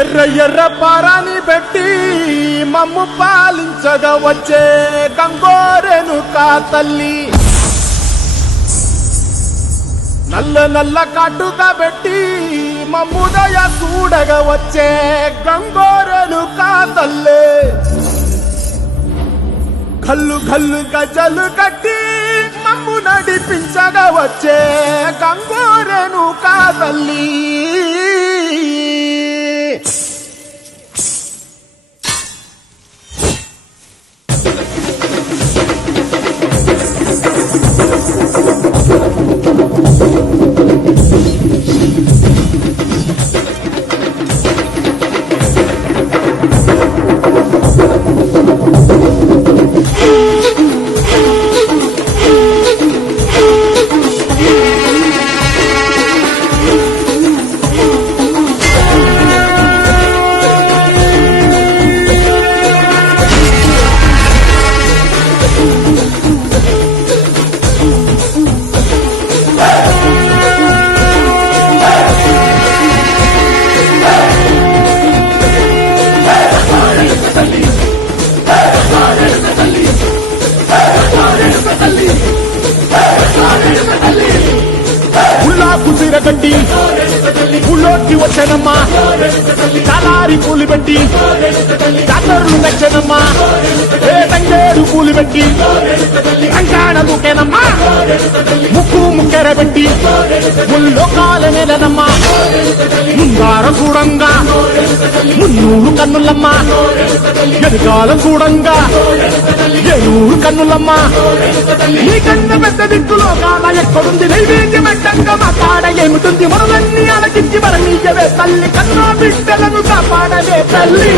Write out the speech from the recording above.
ఎర్ర ఎర్ర పారాని పెట్టి మమ్ము పాలించగా వచ్చే గంగోరేణుకా తల్లి, నల్ల నల్ల కాటుగా పెట్టి మమ్ముదయ చూడగా వచ్చే గంగోరేణుకా తల్లి, కల్లు కల్లు గజలు కట్టి మమ్ము నడిపించగా వచ్చే గంగోరేణుకా తల్లి. గడ్డి ఊళ్ళోకి వచ్చానమ్మా, చాలారి పూలు పెట్టి జాతరలు నచ్చనమ్మా, ఏ తంగేడు పూలు పెట్టి కంటాణ దూకేనమ్మా, ముక్కు ముక్కెర పెట్టి ముల్లోకాల నేలనమ్మా, ముందార చూడంగా మున్నూరు కన్నులమ్మా, ఎదుగాల చూడంగా ఏనూరు కన్నులమ్మా, నీ కన్న పెద్ద దిక్కులో కాల ఎక్కడుంది నైవేద్యం అడ్డంగా మా కాడ ఏమిటుంది, మొదలన్నీ ఆలకించి మరణీయవే తల్లి, కన్నా బిడ్డలను కాపాడవే తల్లి.